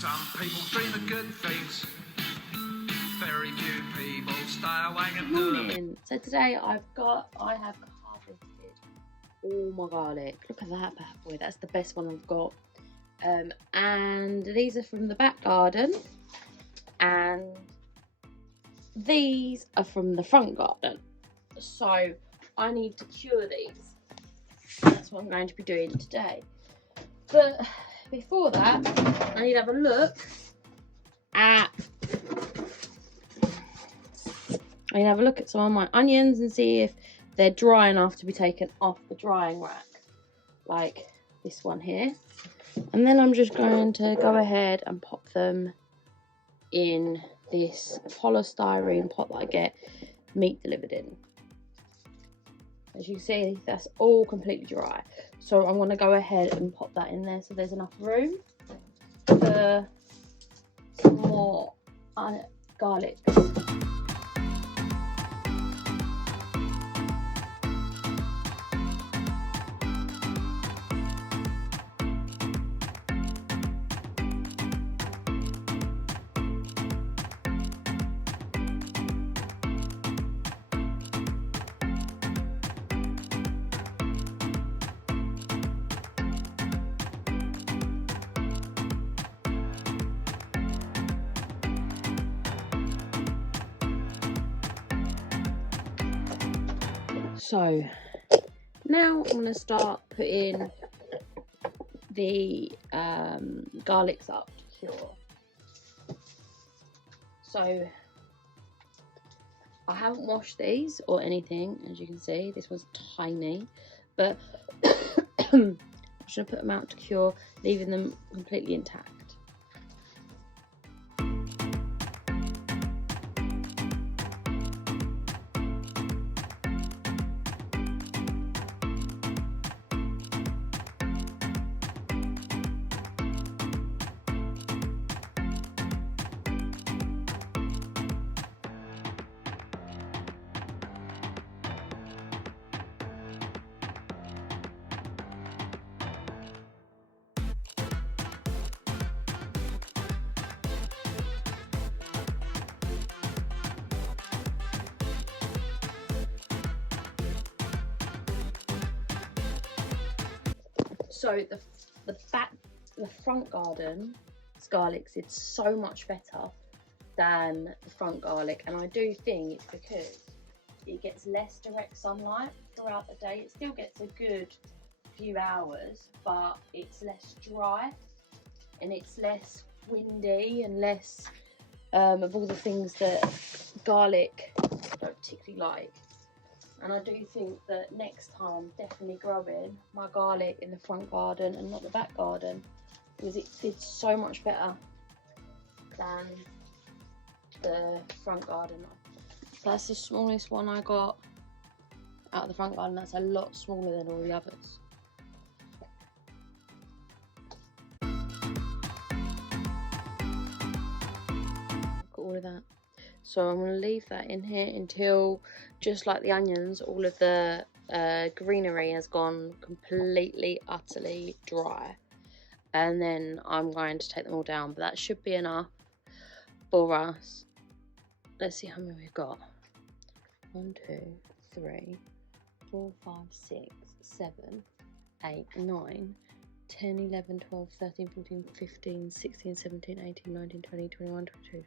Some people dream of good things. Very few people stay awake and do them. Morning. So today I have harvested all my garlic. Look at that bad boy. That's the best one I've got. And these are from the back garden, and these are from the front garden. So I need to cure these. That's what I'm going to be doing today. But before that, I need to have a look at some of my onions and see if they're dry enough to be taken off the drying rack, like this one here. And then I'm just going to go ahead and pop them in this polystyrene pot that I get meat delivered in. As you can see, that's all completely dry. So I'm going to go ahead and pop that in there so there's enough room for more garlic. So now I'm going to start putting the garlics up to cure. So I haven't washed these or anything, as you can see. This one's tiny, but I'm just going to put them out to cure, leaving them completely intact. So the front garden garlics did so much better than the front garlic, and I do think it's because it gets less direct sunlight throughout the day. It still gets a good few hours, but it's less dry and it's less windy and less of all the things that garlic don't particularly like. And I do think that next time, definitely growing my garlic in the front garden and not the back garden, because it did so much better than the front garden. So that's the smallest one I got out of the front garden. That's a lot smaller than all the others. Got all of that. So I'm going to leave that in here until, just like the onions, all of the greenery has gone completely, utterly dry. And then I'm going to take them all down. But that should be enough for us. Let's see how many we've got. 1, 2, 3, 4, 5, 6, 7, 8, 9, 10, 11, 12, 13, 14, 15, 16, 17, 18, 19, 20, 21, 22,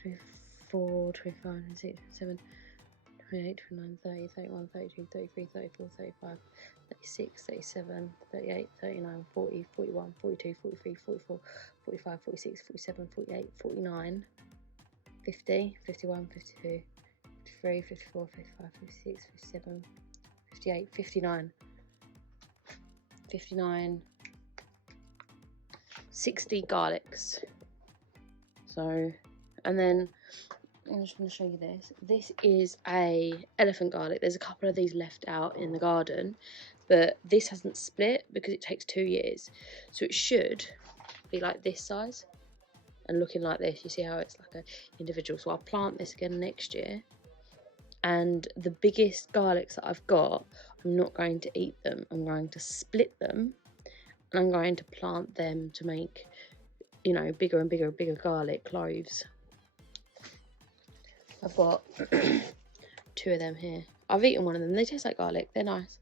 24, 25, 26, 27, 28, 29, 30, 31, 32, 33, 34, 35, 36, 37, 38, 39, 40, 41, 42, 43, 44, 45, 46, 47, 48, 49, 50, 51, 52, 53, 54, 55, 56, 57, 58, 59, 59, 60 garlics. So, and then I'm just going to show you this. This is a elephant garlic. There's a couple of these left out in the garden, but this hasn't split because it takes 2 years. So it should be like this size and looking like this. You see how it's like an individual. So I'll plant this again next year. And the biggest garlics that I've got, I'm not going to eat them. I'm going to split them and I'm going to plant them to make you know, bigger and bigger and bigger garlic cloves. I've got 2 of them here. I've eaten one of them. They taste like garlic. They're nice.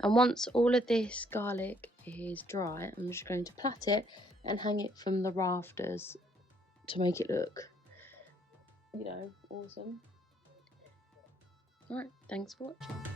And once all of this garlic is dry, I'm just going to plait it and hang it from the rafters to make it look, you know, awesome. Alright, thanks for watching.